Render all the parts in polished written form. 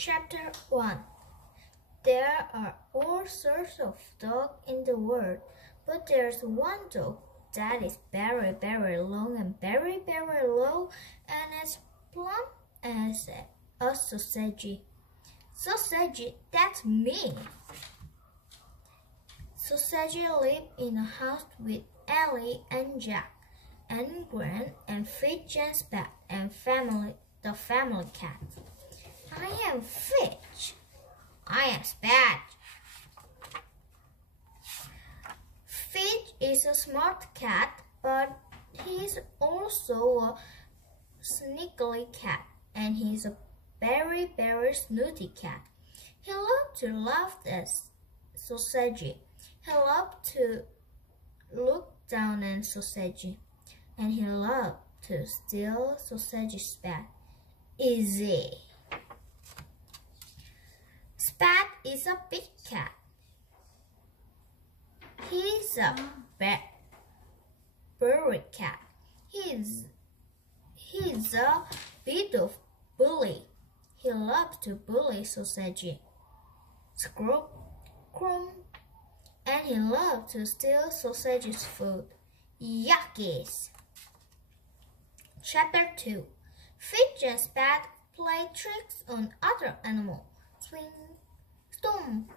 Chapter 1. There are all sorts of dogs in the world, but there's one dog that is very, very long and very, very low and as plump as a sausage. Sausage, that's me. Sausage lived in a house with Ellie and Jack and Gran and Fitch and Spat and the family cat. I am Fitch. I am Spat. Fitch is a smart cat, but he's also a sneaky cat, and he's a very, very snooty cat. He loved to laugh at sausage. He loved to look down at sausage, and he loved to steal sausage's Spat. Easy. Spat is a big cat. He's a burly cat. He's a bit of bully. He loves to bully sausage, scrub, crumb, and he loves to steal sausage's food. Yuckies! Chapter 2. Fitch and Spat play tricks on other animals. Swing, stomp.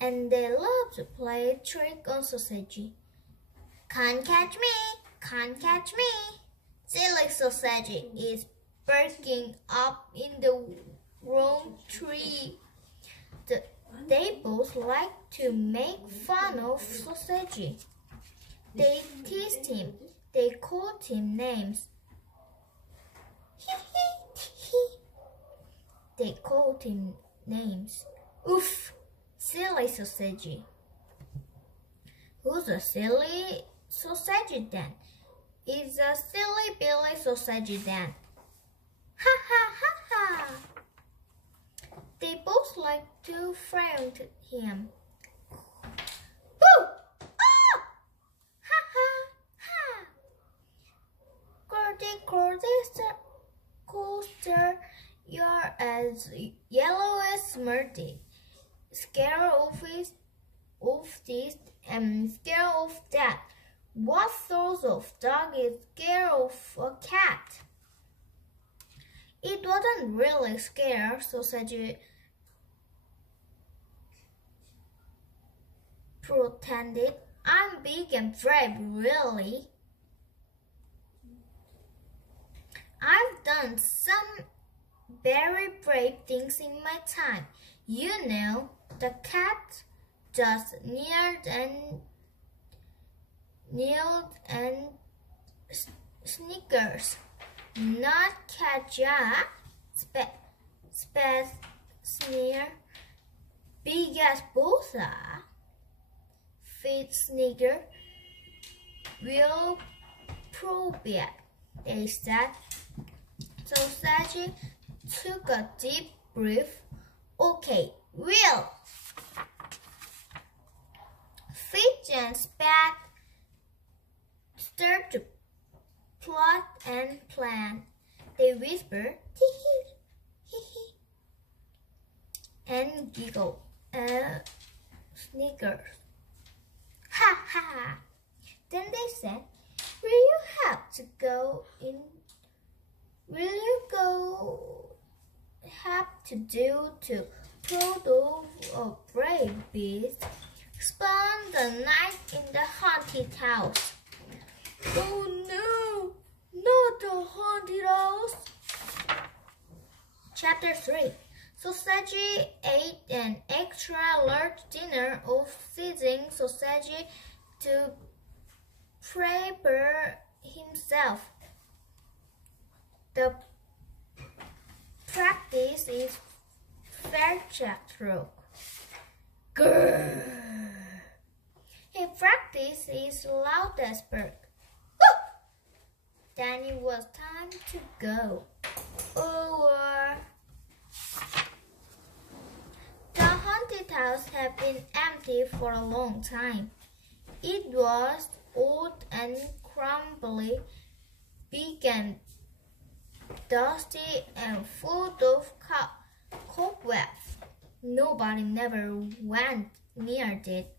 And they love to play trick on sausage. Can't catch me, can't catch me. Silly sausage is perking up in the wrong tree. They both like to make fun of sausage. They teased him. They called him names. They called him names. Oof! Silly sausage. Who's a silly sausage then? It's a silly Billy sausage then. Ha ha ha ha! They both like to frighten him. Boo! Oh! Ha ha ha! Coaster, you're as yellow as Smarty. Scared of this and scared of that. What sort of dog is scared of a cat? It wasn't really scared, sausage pretended. I'm big and brave, really. I've done some very brave things in my time. You know, the cat just kneeled and snickers. Not cat Jack, sneer, big as both are. Fit sneaker, will prove it, they said. Sausage took a deep breath. Okay, will. Fitch and Spat started to plot and plan. They whispered, hee hee, hee hee, and giggled and snickered. Ha ha! Then they said, will you have to go in? Will you have to do to pull off a brave beast? Spend the night in the haunted house. Oh no, not the haunted house. Chapter 3. Sausage ate an extra large dinner of seasoned sausage to prepare himself. The practice is fair stroke. Grrr. He practiced his loudest bark. Then it was time to go. Over. The haunted house had been empty for a long time. It was old and crumbly, big and dusty and full of Nobody never went near it.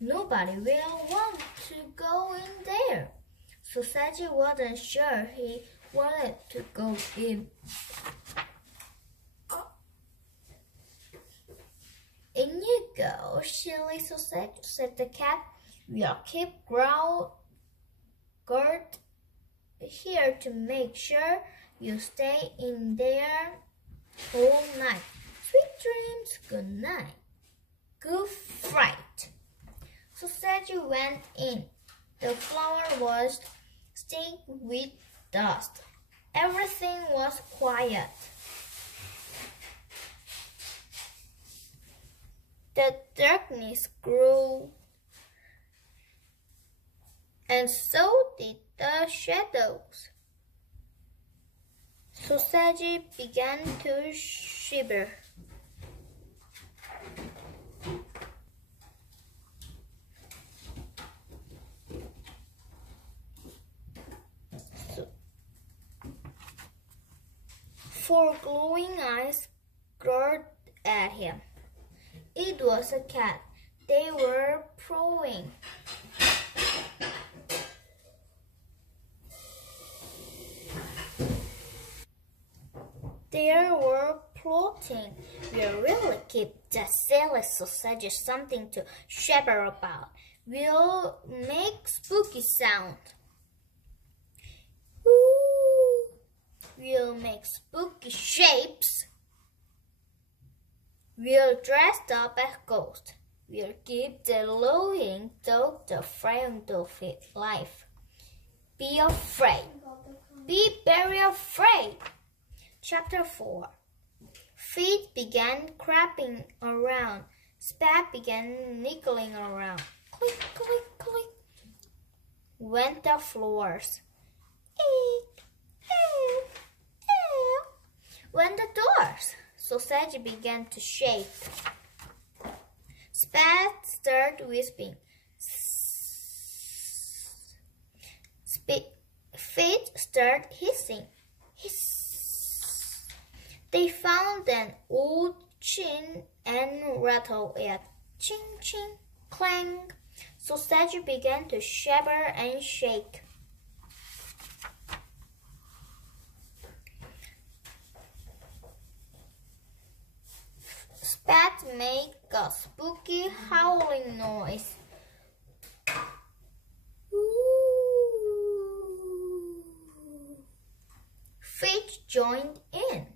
Nobody will want to go in there. So Saji wasn't sure he wanted to go in. In you go, silly sausage, said the cat. We'll keep guard here to make sure you stay in there all night. Sweet dreams, good night. Good fright. So Saji went in. The floor was thick with dust. Everything was quiet. The darkness grew, and so did the shadows. So Saji began to shiver. Four glowing eyes glared at him. It was a cat. They were plotting. We'll really keep that silly sausage something to shiver about. We'll make spooky sound. Ooh. We'll make spooky shapes. We'll dress up as ghosts. We'll keep the lowing dog the friend of life. Be afraid. Be very afraid. Chapter 4. Feet began creeping around. Spats began niggling around. Click, click, click. Went the floors. Eek, eek, eek. Went the doors. Sausage began to shake. Spats started whispering. Feet started hissing. Hiss. They found an old chin and rattled it. Ching, ching, clang. Sausage began to shiver and shake. Spats made a spooky howling noise. Ooh. Feet joined in.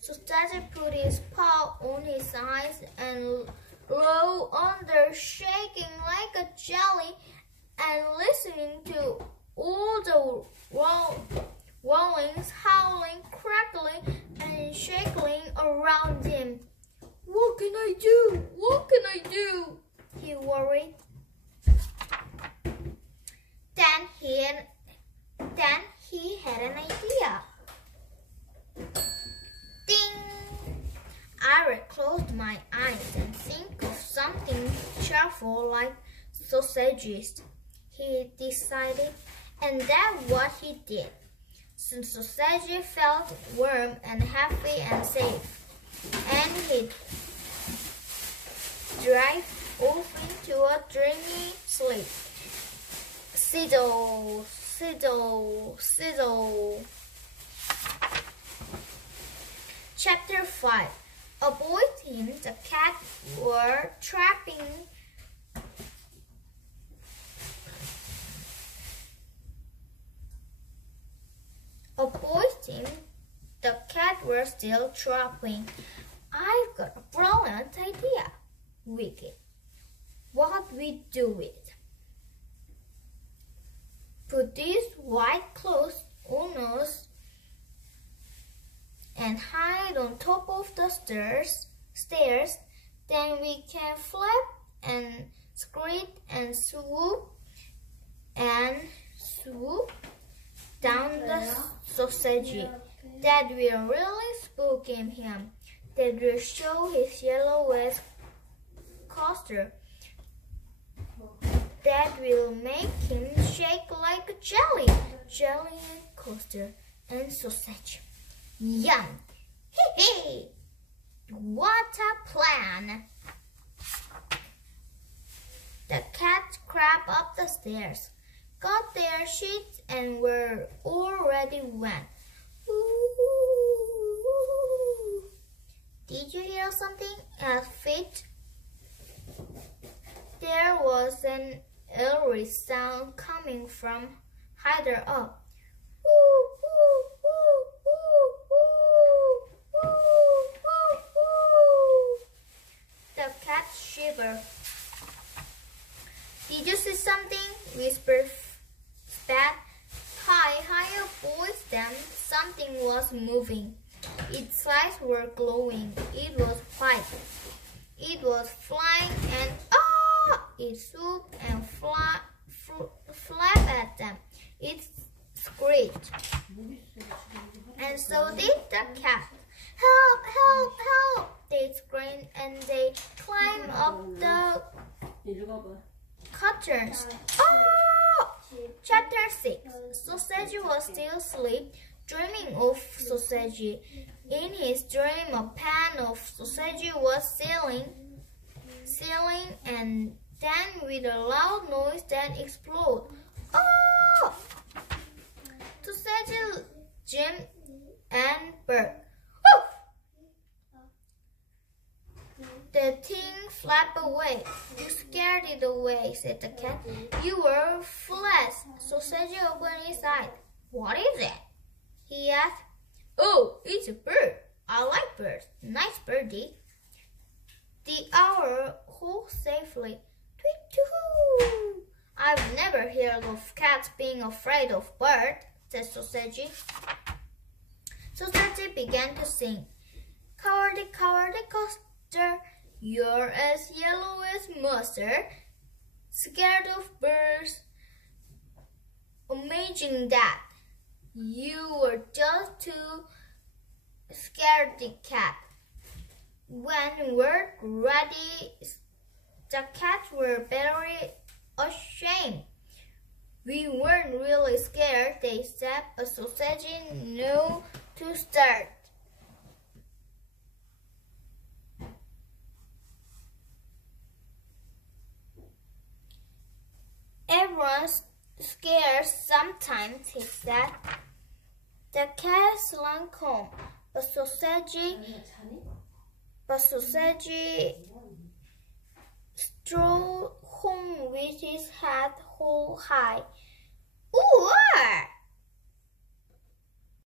So Sausage put his paw on his eyes and lay under, shaking like a jelly and listening to all the rollings, howling, crackling, and shaking around him. What can I do? What can I do? He worried. Then he had an idea. Ding! I closed my eyes and think of something cheerful like sausages, he decided, and that's what he did. Soon Sausage felt warm and happy and safe, and he drifted off into a dreamy sleep. Sizzle, sizzle, sizzle. Chapter 5. A boy and the cat were trapping. A boy and the cat were still trapping. I've got a brilliant idea, Wicked. What we do with it? Put these white clothes on us and hide on top of the stairs. Then we can flap and screech and swoop down the sausage. That will really spook him. That will show his yellow waist coaster. That will make him shake like a jelly. jelly coaster and sausage. Yum! Hee hee! What a plan! The cats crept up the stairs, got their sheets, and were already wet. Ooh. Did you hear something at feet? There was an eerie sound coming from higher up. The cat shivered. Did you see something? Whispered Spad. Higher voice then. Something was moving. Its eyes were glowing. It was white. It was flying and it swooped and flapped at them. It screeched. And so did the cat. Help! Help! Help! They screamed and they climbed up the curtains. Chapter 6. Sausage was still asleep, dreaming of sausage. In his dream, a pan of sausage was sailing, and then with a loud noise that exploded. Sausage, Jim, and Bert. The thing flapped away. You scared it away, said the cat. You were foolish. Sausage opened his eyes. What is it? He asked. Oh, it's a bird. I like birds. Nice birdie. The owl hove safely. Tweet-too-hoo. I've never heard of cats being afraid of birds, said Sausage. Sausage began to sing. Cowardly, cowardly coaster, you're as yellow as mustard. Scared of birds. Imagine that. You were just too scared the cat. When we're ready, the cats were very ashamed. We weren't really scared, they said, but Sausage knew to start. Everyone's scared sometimes, he said. The cat slunk home, but Sausage strode home with his head held high. Ooh!